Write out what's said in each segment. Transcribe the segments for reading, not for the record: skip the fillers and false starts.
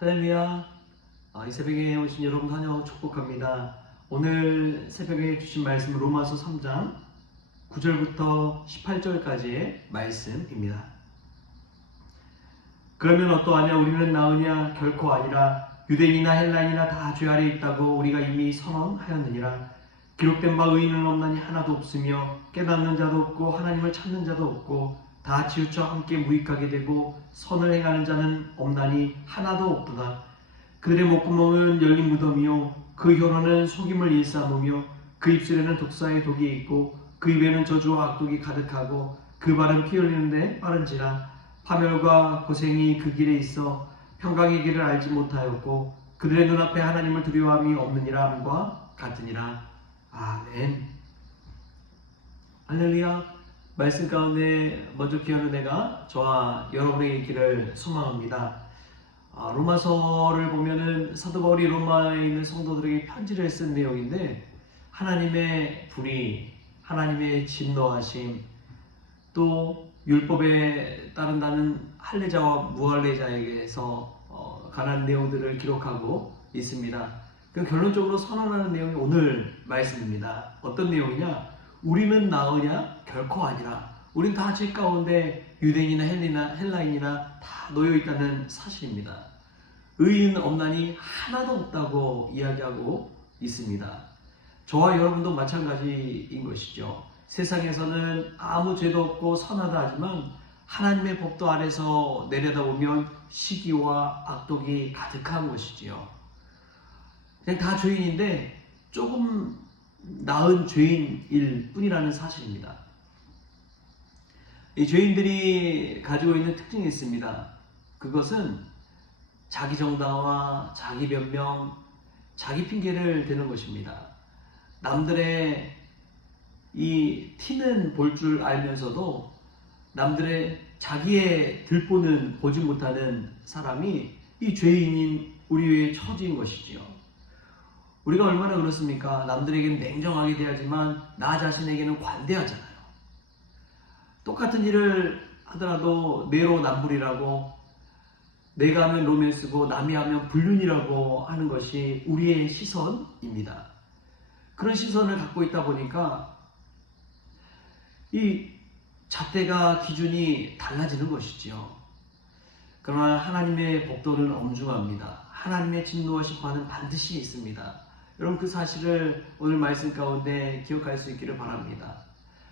할렐루야. 이 새벽에 오신 여러분 환영하고 축복합니다. 오늘 새벽에 주신 말씀은 로마서 3장 9절부터 18절까지의 말씀입니다. 그러면 어떠하냐? 우리는 나으냐? 결코 아니라. 유대인이나 헬라인이나 다 죄 아래 있다고 우리가 이미 선언하였느니라. 기록된 바 의인은 없나니 하나도 없으며 깨닫는 자도 없고 하나님을 찾는 자도 없고 다 치우쳐 함께 무익하게 되고 선을 행하는 자는 없나니 하나도 없도다. 그들의 목구멍은 열린 무덤이요 그 혀로는 속임을 일삼으며 그 입술에는 독사의 독이 있고 그 입에는 저주와 악독이 가득하고 그 발은 피 흘리는데 빠른지라. 파멸과 고생이 그 길에 있어 평강의 길을 알지 못하였고 그들의 눈앞에 하나님을 두려워함이 없느니라 함과 같으니라. 아멘. 할렐루야. 말씀 가운데 먼저 귀한 은혜가 저와 여러분에게 있기를 소망합니다. 로마서를 보면은 사도 바울이 로마에 있는 성도들에게 편지를 쓴 내용인데 하나님의 불의, 하나님의 진노하심, 또 율법에 따른다는 할례자와 무할례자에게서 관한 내용들을 기록하고 있습니다. 그 결론적으로 선언하는 내용이 오늘 말씀입니다. 어떤 내용이냐? 우리는 나으냐? 결코 아니라. 우린 다 죄 가운데 유대인이나 헬라인이나 다 놓여 있다는 사실입니다. 의인은 없나니 하나도 없다고 이야기하고 있습니다. 저와 여러분도 마찬가지인 것이죠. 세상에서는 아무 죄도 없고 선하다 하지만 하나님의 법도 아래서 내려다보면 시기와 악독이 가득한 것이지요. 그냥 다 죄인인데 조금 나은 죄인일 뿐이라는 사실입니다. 이 죄인들이 가지고 있는 특징이 있습니다. 그것은 자기 정당화, 자기 변명, 자기 핑계를 대는 것입니다. 남들의 이 티는 볼 줄 알면서도 남들의 자기의 들보는 보지 못하는 사람이 이 죄인인 우리의 처지인 것이지요. 우리가 얼마나 그렇습니까? 남들에게는 냉정하게 대하지만 나 자신에게는 관대하잖아요. 똑같은 일을 하더라도 내로남불이라고, 내가 하면 로맨스고 남이 하면 불륜이라고 하는 것이 우리의 시선입니다. 그런 시선을 갖고 있다 보니까 이 잣대가 기준이 달라지는 것이지요. 그러나 하나님의 법도는 엄중합니다. 하나님의 진노와 심판은 반드시 있습니다. 여러분 그 사실을 오늘 말씀 가운데 기억할 수 있기를 바랍니다.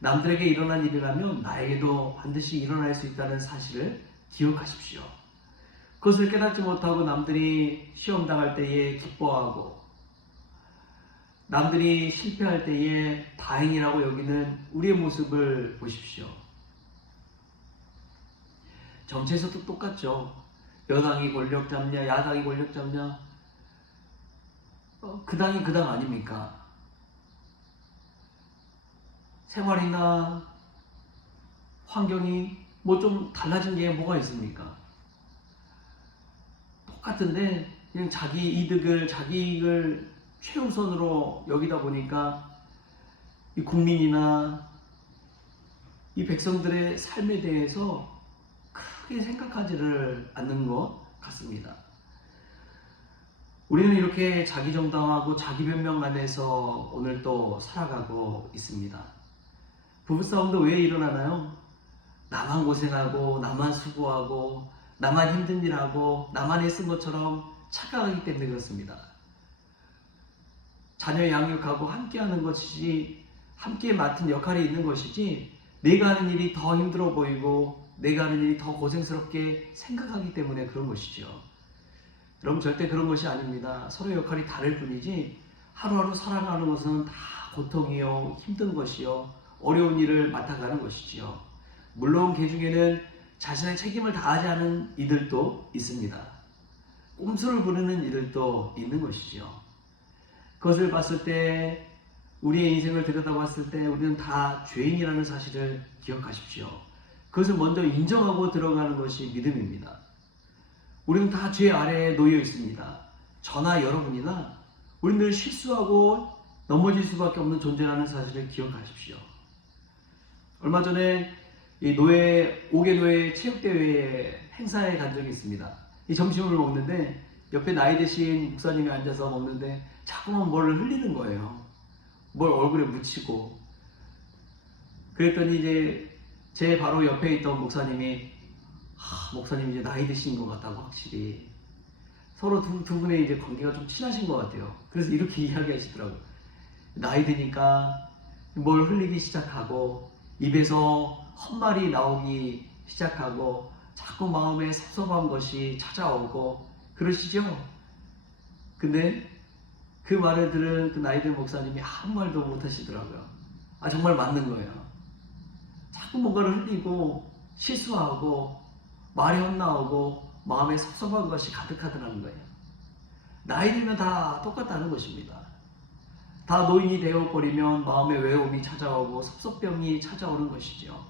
남들에게 일어난 일이라면 나에게도 반드시 일어날 수 있다는 사실을 기억하십시오. 그것을 깨닫지 못하고 남들이 시험 당할 때에 기뻐하고 남들이 실패할 때에 다행이라고 여기는 우리의 모습을 보십시오. 정치에서도 똑같죠. 여당이 권력 잡냐, 야당이 권력 잡냐, 그 당이 그 당 아닙니까? 생활이나 환경이 뭐 좀 달라진 게 뭐가 있습니까? 똑같은데 그냥 자기 이익을 최우선으로 여기다 보니까 이 국민이나 이 백성들의 삶에 대해서 크게 생각하지를 않는 것 같습니다. 우리는 이렇게 자기 정당하고 자기 변명 안에서 오늘 또 살아가고 있습니다. 부부싸움도 왜 일어나나요? 나만 고생하고 나만 수고하고 나만 힘든 일하고 나만 애쓴 것처럼 착각하기 때문에 그렇습니다. 자녀 양육하고 함께하는 것이지, 함께 맡은 역할이 있는 것이지, 내가 하는 일이 더 힘들어 보이고 내가 하는 일이 더 고생스럽게 생각하기 때문에 그런 것이죠. 여러분 절대 그런 것이 아닙니다. 서로 역할이 다를 뿐이지 하루하루 살아가는 것은 다 고통이요, 힘든 것이요, 어려운 일을 맡아가는 것이지요. 물론 그 중에는 자신의 책임을 다하지 않은 이들도 있습니다. 꼼수를 부르는 이들도 있는 것이지요. 그것을 봤을 때, 우리의 인생을 들여다봤을 때 우리는 다 죄인이라는 사실을 기억하십시오. 그것을 먼저 인정하고 들어가는 것이 믿음입니다. 우리는 다 죄 아래에 놓여 있습니다. 저나 여러분이나 우리는 늘 실수하고 넘어질 수밖에 없는 존재라는 사실을 기억하십시오. 얼마 전에 이 5개 노예 체육대회 행사에 간 적이 있습니다. 이 점심을 먹는데 옆에 나이 드신 목사님이 앉아서 먹는데 자꾸만 뭘 흘리는 거예요. 뭘 얼굴에 묻히고. 그랬더니 이제 제 바로 옆에 있던 목사님이 목사님 이제 나이 드신 것 같다고 확실히 서로 두 분의 이제 관계가 좀 친하신 것 같아요. 그래서 이렇게 이야기하시더라고요. 나이 드니까 뭘 흘리기 시작하고 입에서 헛말이 나오기 시작하고 자꾸 마음에 섭섭한 것이 찾아오고 그러시죠? 근데 그 말을 들은 그 나이 든 목사님이 아무 말도 못 하시더라고요. 정말 맞는 거예요. 자꾸 뭔가를 흘리고 실수하고 말이 헛나오고 마음에 섭섭한 것이 가득하더라는 거예요. 나이 들면 다 똑같다는 것입니다. 다 노인이 되어버리면 마음의 외로움이 찾아오고 섭섭병이 찾아오는 것이죠.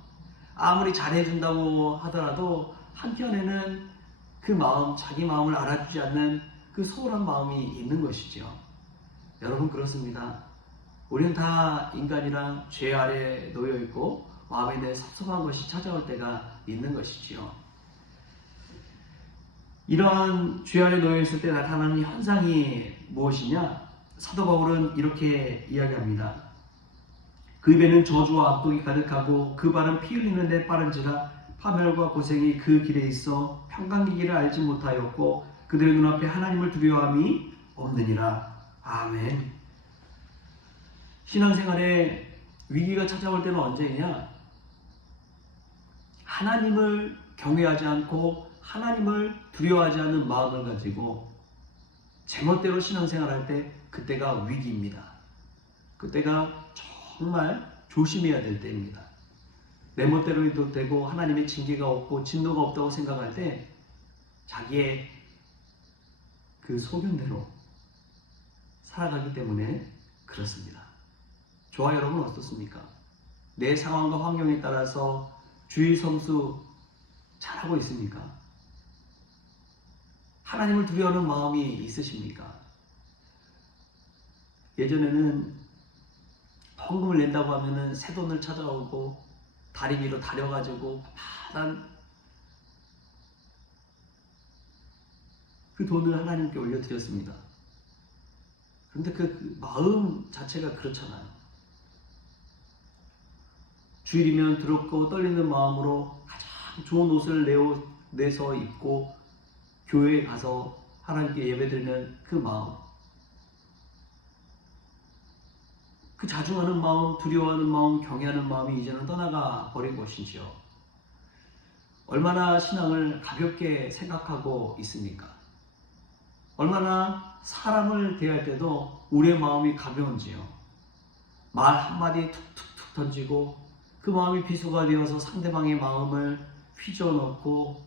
아무리 잘해준다고 하더라도 한켠에는 그 마음, 자기 마음을 알아주지 않는 그 소홀한 마음이 있는 것이죠. 여러분 그렇습니다. 우리는 다 인간이랑 죄 아래 놓여 있고 마음에 대해 섭섭한 것이 찾아올 때가 있는 것이지요. 이러한 죄 아래 놓여 있을 때 나타나는 현상이 무엇이냐? 사도 바울은 이렇게 이야기합니다. 그 입에는 저주와 악독이 가득하고 그 발은 피 흘리는 데 빠른지라 파멸과 고생이 그 길에 있어 평강의 길을 알지 못하였고 그들의 눈앞에 하나님을 두려워함이 없느니라. 아멘. 신앙생활에 위기가 찾아올 때는 언제냐? 하나님을 경외하지 않고 하나님을 두려워하지 않는 마음을 가지고 제멋대로 신앙생활할 때 그때가 위기입니다. 그때가 정말 조심해야 될 때입니다. 내 멋대로 해도 되고 하나님의 징계가 없고 진노가 없다고 생각할 때 자기의 그 소견대로 살아가기 때문에 그렇습니다. 저와 여러분 어떻습니까? 내 상황과 환경에 따라서 주의 성수 잘하고 있습니까? 하나님을 두려워하는 마음이 있으십니까? 예전에는 헌금을 낸다고 하면은 새 돈을 찾아오고 다리 위로 다려가지고 파란 그 돈을 하나님께 올려드렸습니다. 그런데 그 마음 자체가 그렇잖아요. 주일이면 두렵고 떨리는 마음으로 가장 좋은 옷을 내서 입고 교회에 가서 하나님께 예배드리는 그 마음, 그 자중하는 마음, 두려워하는 마음, 경외하는 마음이 이제는 떠나가 버린 것이지요. 얼마나 신앙을 가볍게 생각하고 있습니까? 얼마나 사람을 대할 때도 우리의 마음이 가벼운지요. 말 한마디 툭툭툭 던지고 그 마음이 비수가 되어서 상대방의 마음을 휘저어놓고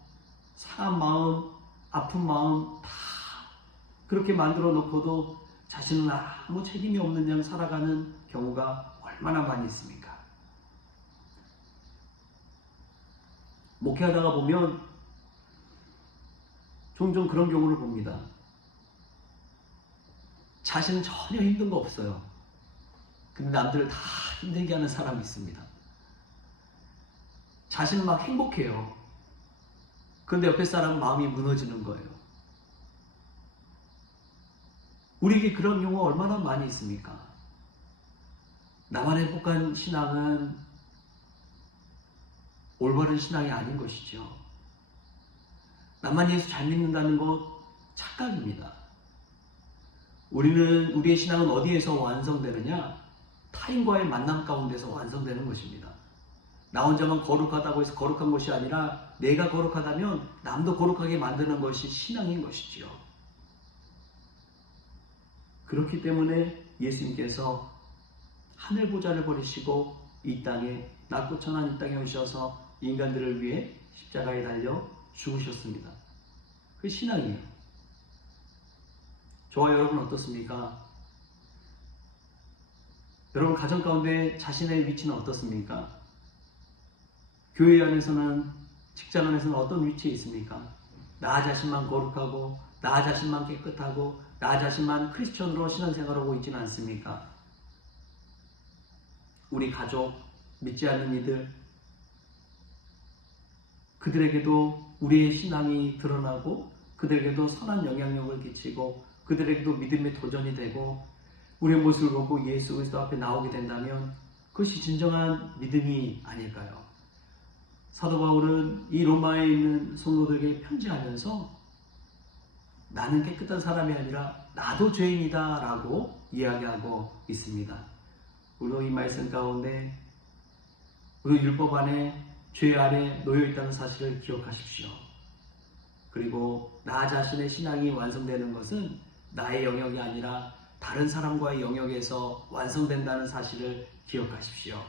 상한 마음, 아픈 마음 다 그렇게 만들어 놓고도 자신은 아무 책임이 없는 양 살아가는 경우가 얼마나 많이 있습니까? 목회하다가 보면 종종 그런 경우를 봅니다. 자신은 전혀 힘든 거 없어요. 근데 남들을 다 힘들게 하는 사람이 있습니다. 자신은 막 행복해요. 그런데 옆에 사람은 마음이 무너지는 거예요. 우리에게 그런 경우가 얼마나 많이 있습니까? 나만 행복한 신앙은 올바른 신앙이 아닌 것이죠. 나만 예수 잘 믿는다는 것 착각입니다. 우리의 신앙은 어디에서 완성되느냐? 타인과의 만남 가운데서 완성되는 것입니다. 나 혼자만 거룩하다고 해서 거룩한 것이 아니라 내가 거룩하다면 남도 거룩하게 만드는 것이 신앙인 것이지요. 그렇기 때문에 예수님께서 하늘 보좌를 버리시고 이 땅에 낮고 천한 이 땅에 오셔서 인간들을 위해 십자가에 달려 죽으셨습니다. 그 신앙이에요. 저와 여러분 어떻습니까? 여러분 가정 가운데 자신의 위치는 어떻습니까? 교회 안에서는, 직장 안에서는 어떤 위치에 있습니까? 나 자신만 거룩하고 나 자신만 깨끗하고 나 자신만 크리스천으로 신앙생활하고 있지는 않습니까? 우리 가족, 믿지 않는 이들, 그들에게도 우리의 신앙이 드러나고 그들에게도 선한 영향력을 끼치고 그들에게도 믿음의 도전이 되고 우리의 모습을 보고 예수 그리스도 앞에 나오게 된다면 그것이 진정한 믿음이 아닐까요? 사도 바울은 이 로마에 있는 성도들에게 편지하면서 나는 깨끗한 사람이 아니라 나도 죄인이다 라고 이야기하고 있습니다. 우리도 이 말씀 가운데 우리 율법 안에 죄 아래 놓여 있다는 사실을 기억하십시오. 그리고 나 자신의 신앙이 완성되는 것은 나의 영역이 아니라 다른 사람과의 영역에서 완성된다는 사실을 기억하십시오.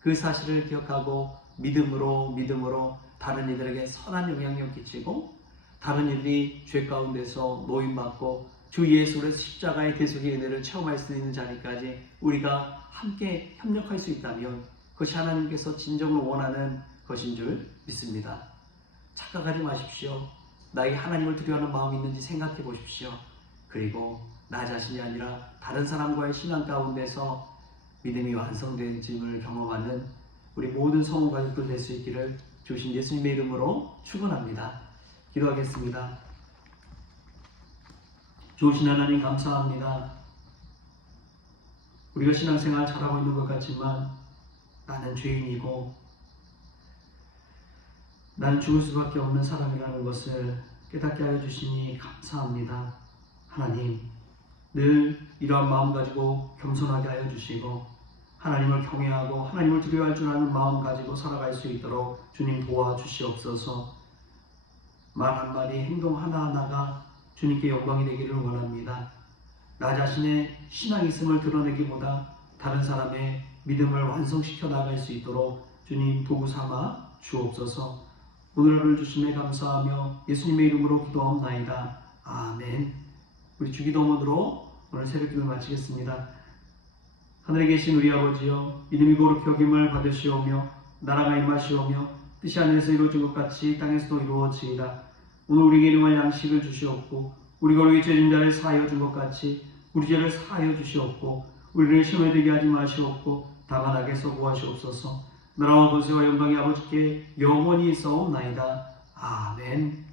그 사실을 기억하고 믿음으로 다른 이들에게 선한 영향력 끼치고 다른 이들이 죄 가운데서 노임받고 주 예수 그리스도 십자가의 대속의 은혜를 체험할 수 있는 자리까지 우리가 함께 협력할 수 있다면 그것이 하나님께서 진정으로 원하는 것인 줄 믿습니다. 착각하지 마십시오. 나에게 하나님을 두려워하는 마음이 있는지 생각해 보십시오. 그리고 나 자신이 아니라 다른 사람과의 신앙 가운데서 믿음이 완성된짐을 경험하는 우리 모든 성원 가족들 될 수 있기를 주신 예수님의 이름으로 축원합니다. 기도하겠습니다. 좋으신 하나님 감사합니다. 우리가 신앙생활 잘하고 있는 것 같지만 나는 죄인이고 나는 죽을 수밖에 없는 사람이라는 것을 깨닫게 하여 주시니 감사합니다. 하나님, 늘 이러한 마음 가지고 겸손하게 하여 주시고 하나님을 경외하고 하나님을 두려워할 줄 아는 마음 가지고 살아갈 수 있도록 주님 도와주시옵소서. 말 한마디, 행동 하나하나가 주님께 영광이 되기를 원합니다. 나 자신의 신앙 있음을 드러내기보다 다른 사람의 믿음을 완성시켜 나갈 수 있도록 주님 도구 삼아 주옵소서. 오늘 하루를 주심에 감사하며 예수님의 이름으로 기도하옵나이다. 아멘. 우리 주기도문으로 오늘 새벽기도를 마치겠습니다. 하늘에 계신 우리 아버지여, 이름이 거룩히 여김을 받으시오며 나라가 임하시오며 뜻이 하늘에서 이루어진 것 같이 땅에서도 이루어지이다. 오늘 우리에게 일용할 양식을 주시옵고 우리가 우리 죄진 자를 사하여 준 것 같이 우리 죄를 사하여 주시옵고 우리를 시험에 들게 하지 마시옵고 다만 악에서 구하시옵소서. 나라와 권세와 영광이 아버지께 영원히 있사옵나이다. 아멘.